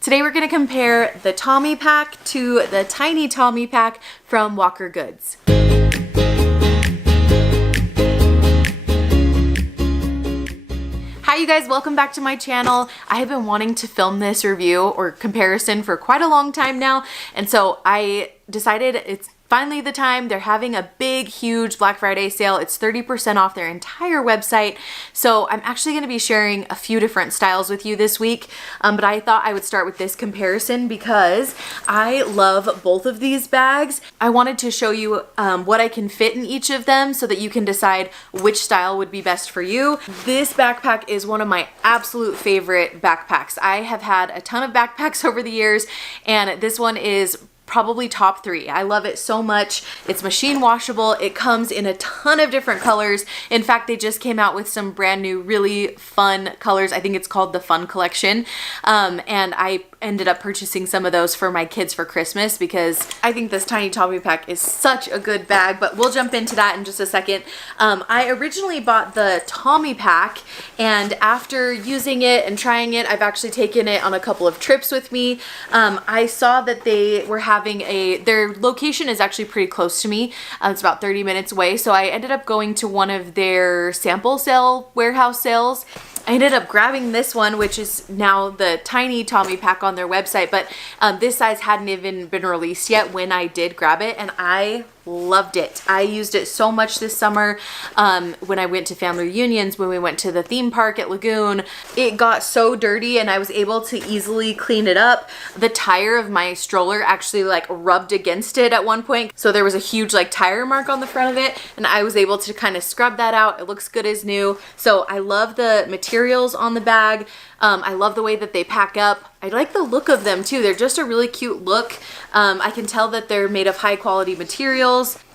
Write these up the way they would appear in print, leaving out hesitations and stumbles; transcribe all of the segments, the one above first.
Today we're going to compare the Tommy pack to the tiny Tommy pack from Walker Goods. Hi you guys, welcome back to my channel. I have been wanting to film this review or comparison for quite a long time now, and so I decided it's finally the time. They're having a big, huge Black Friday sale. It's 30% off their entire website. So I'm actually going to be sharing a few different styles with you this week. But I thought I would start with this comparison because I love both of these bags. I wanted to show you what I can fit in each of them so that you can decide which style would be best for you. This backpack is one of my absolute favorite backpacks. I have had a ton of backpacks over the years, and this one is probably top 3. I love it so much. It's machine washable. It comes in a ton of different colors. In fact, they just came out with some brand new, really fun colors. I think it's called the Fun Collection. And I ended up purchasing some of those for my kids for Christmas because I think this tiny Tommy pack is such a good bag, but we'll jump into that in just a second. I originally bought the Tommy pack, and after using it and trying it, I've actually taken it on a couple of trips with me. I saw that they were having their location is actually pretty close to me. It's about 30 minutes away. So I ended up going to one of their sample sale warehouse sales. I ended up grabbing this one, which is now the tiny Tommy pack on their website, but this size hadn't even been released yet when I did grab it, and I loved it. I used it so much this summer when I went to family reunions, when we went to the theme park at Lagoon. It got so dirty and I was able to easily clean it up. The tire of my stroller actually like rubbed against it at one point, so there was a huge like tire mark on the front of it, and I was able to kind of scrub that out. It looks good as new. So I love the materials on the bag. I love the way that they pack up. I like the look of them too. They're just a really cute look. I can tell that they're made of high quality materials.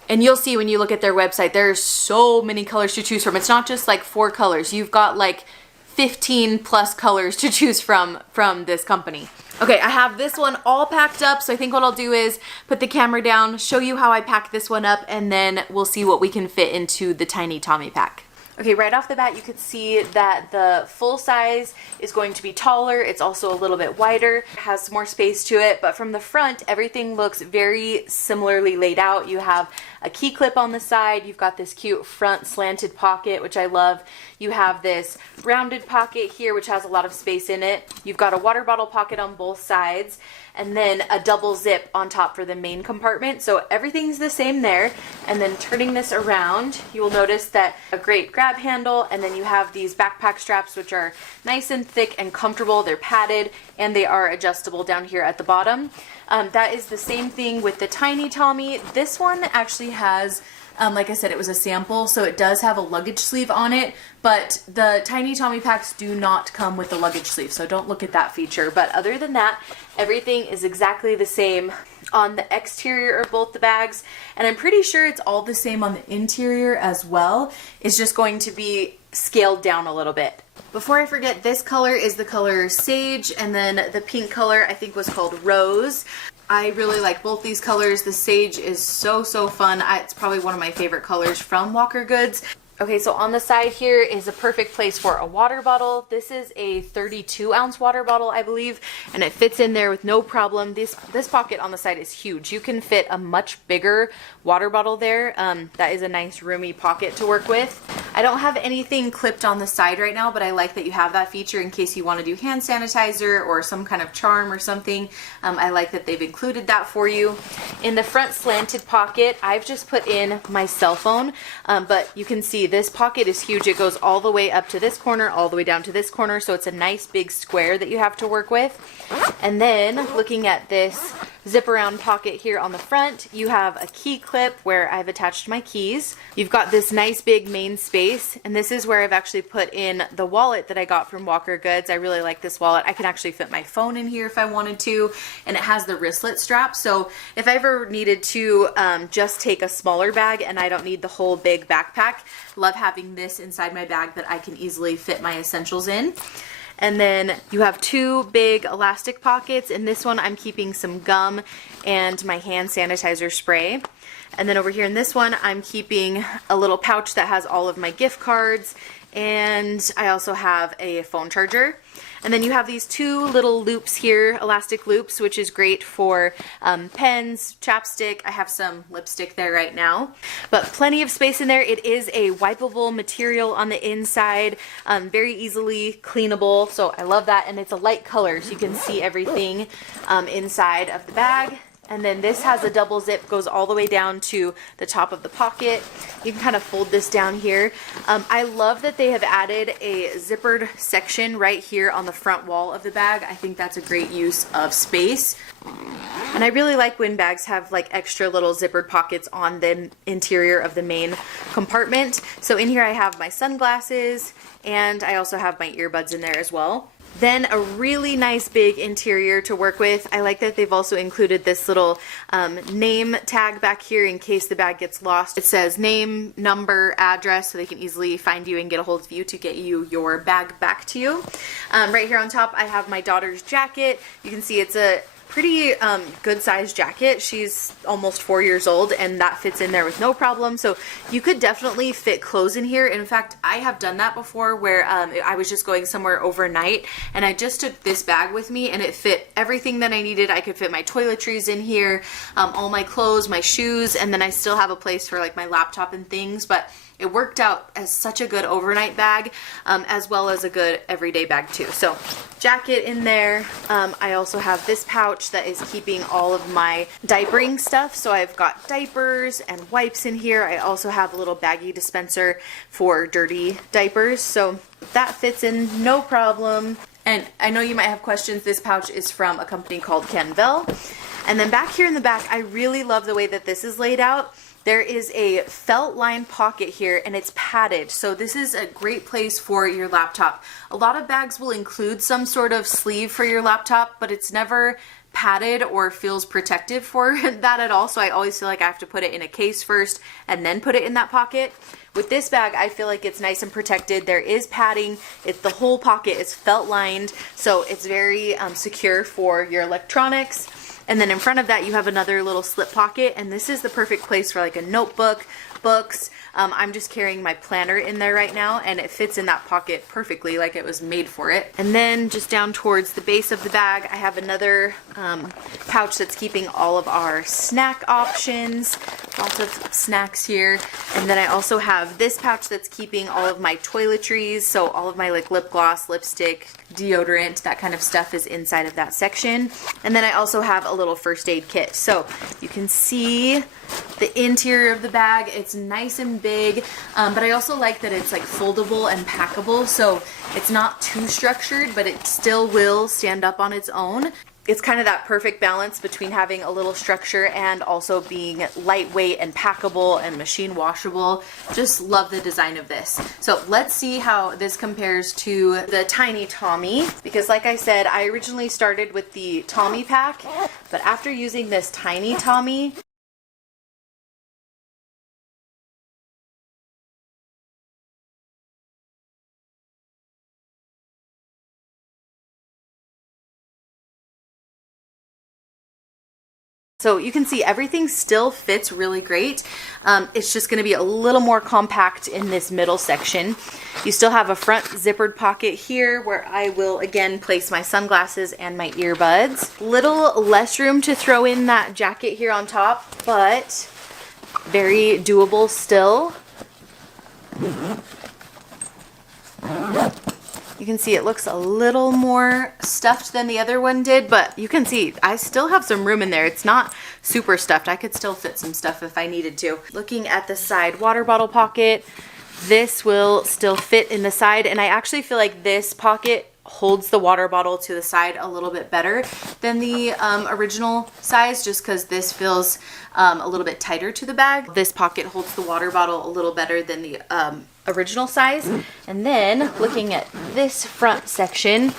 And you'll see when you look at their website, there's so many colors to choose from. It's not just like 4 colors. You've got like 15 plus colors to choose from this company. Okay, I have this one all packed up, so I think what I'll do is put the camera down, show you how I pack this one up, and then we'll see what we can fit into the tiny Tommy pack. Okay, right off the bat, you can see that the full size is going to be taller. It's also a little bit wider, it has more space to it, but from the front, everything looks very similarly laid out. You have a key clip on the side. You've got this cute front slanted pocket, which I love. You have this rounded pocket here, which has a lot of space in it. You've got a water bottle pocket on both sides, and then a double zip on top for the main compartment. So everything's the same there. And then turning this around, you will notice that a great grab handle, and then you have these backpack straps, which are nice and thick and comfortable. They're padded, and they are adjustable down here at the bottom. That is the same thing with the tiny Tommy. This one actually has, like I said, it was a sample, so it does have a luggage sleeve on it, but the tiny Tommy packs do not come with the luggage sleeve, so don't look at that feature. But other than that, everything is exactly the same on the exterior of both the bags, and I'm pretty sure it's all the same on the interior as well. It's just going to be scaled down a little bit. Before I forget, this color is the color Sage, and then the pink color I think was called Rose. I really like both these colors. The Sage is so fun. It's probably one of my favorite colors from Walker Goods. Okay, so on the side here is a perfect place for a water bottle. This is a 32-ounce water bottle, I believe, and it fits in there with no problem. This pocket on the side is huge. You can fit a much bigger water bottle there. That is a nice roomy pocket to work with. I don't have anything clipped on the side right now, but I like that you have that feature in case you want to do hand sanitizer or some kind of charm or something. I like that they've included that for you. In the front slanted pocket, I've just put in my cell phone, but you can see this pocket is huge. It goes all the way up to this corner, all the way down to this corner, so it's a nice big square that you have to work with. And then looking at this zip around pocket here on the front, you have a key clip where I've attached my keys. You've got this nice big main space, and this is where I've actually put in the wallet that I got from Walker Goods. I really like this wallet. I can actually fit my phone in here if I wanted to, and it has the wristlet strap, so if I ever needed to just take a smaller bag and I don't need the whole big backpack, love having this inside my bag that I can easily fit my essentials in. And then you have 2 big elastic pockets. In this one, I'm keeping some gum and my hand sanitizer spray. And then over here in this one, I'm keeping a little pouch that has all of my gift cards, and I also have a phone charger. And then you have these two little loops here, elastic loops, which is great for pens, chapstick. I have some lipstick there right now, but plenty of space in there. It is a wipeable material on the inside, very easily cleanable. So I love that. And it's a light color, so you can see everything inside of the bag. And then this has a double zip, goes all the way down to the top of the pocket. You can kind of fold this down here. I love that they have added a zippered section right here on the front wall of the bag. I think that's a great use of space. And I really like when bags have like extra little zippered pockets on the interior of the main compartment. So in here I have my sunglasses, and I also have my earbuds in there as well. Then a really nice big interior to work with. I like that they've also included this little name tag back here in case the bag gets lost. It says name, number, address, so they can easily find you and get a hold of you to get you your bag back to you. Right here on top I have my daughter's jacket. You can see it's a pretty good sized jacket. She's almost 4 years old, and that fits in there with no problem. So you could definitely fit clothes in here. In fact, I have done that before where I was just going somewhere overnight and I just took this bag with me and it fit everything that I needed. I could fit my toiletries in here, all my clothes, my shoes, and then I still have a place for like my laptop and things. But it worked out as such a good overnight bag, as well as a good everyday bag too. So jacket in there. I also have this pouch that is keeping all of my diapering stuff. So I've got diapers and wipes in here. I also have a little baggie dispenser for dirty diapers. So that fits in no problem. And I know you might have questions. This pouch is from a company called Canvel. And then back here in the back, I really love the way that this is laid out. There is a felt lined pocket here and it's padded. So this is a great place for your laptop. A lot of bags will include some sort of sleeve for your laptop, but it's never padded or feels protective for that at all. So I always feel like I have to put it in a case first and then put it in that pocket. With this bag, I feel like it's nice and protected. There is padding. The whole pocket is felt lined, so it's very secure for your electronics. And then in front of that, you have another little slip pocket, and this is the perfect place for like a notebook, books. I'm just carrying my planner in there right now, and it fits in that pocket perfectly, like it was made for it. And then just down towards the base of the bag, I have another pouch that's keeping all of our snack options. Lots of snacks here. And then I also have this pouch that's keeping all of my toiletries, so all of my like lip gloss, lipstick, deodorant, that kind of stuff is inside of that section. And then I also have a little first aid kit. So you can see the interior of the bag. It's nice and big, but I also like that it's like foldable and packable, so it's not too structured, but it still will stand up on its own. It's kind of that perfect balance between having a little structure and also being lightweight and packable and machine washable. Just love the design of this. So let's see how this compares to the Tiny Tommy, because like I said, I originally started with the Tommy pack, but after using this Tiny Tommy, so you can see everything still fits really great. It's just going to be a little more compact in this middle section. You still have a front zippered pocket here where I will again place my sunglasses and my earbuds. Little less room to throw in that jacket here on top, but very doable still. You can see it looks a little more stuffed than the other one did, but you can see I still have some room in there. It's not super stuffed. I could still fit some stuff if I needed to. Looking at the side water bottle pocket, this will still fit in the side, and I actually feel like this pocket holds the water bottle to the side a little bit better than the original size, just because this feels a little bit tighter to the bag. This pocket holds the water bottle a little better than the original size. And then looking at this front section,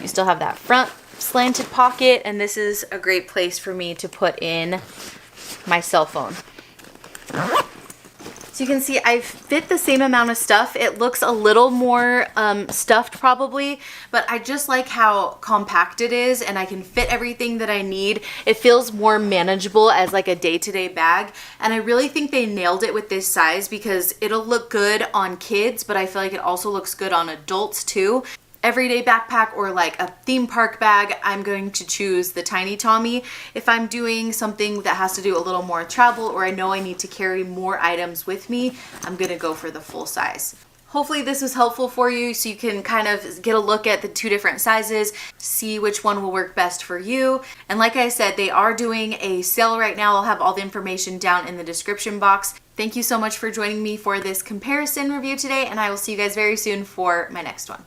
you still have that front slanted pocket, and this is a great place for me to put in my cell phone. So you can see I fit the same amount of stuff. It looks a little more stuffed probably, but I just like how compact it is and I can fit everything that I need. It feels more manageable as like a day-to-day bag, and I really think they nailed it with this size because it'll look good on kids, but I feel like it also looks good on adults too. Everyday backpack or like a theme park bag, I'm going to choose the Tiny Tommy. If I'm doing something that has to do a little more travel or I know I need to carry more items with me, I'm gonna go for the full size. Hopefully this was helpful for you so you can kind of get a look at the two different sizes, see which one will work best for you. And like I said, they are doing a sale right now. I'll have all the information down in the description box. Thank you so much for joining me for this comparison review today, and I will see you guys very soon for my next one.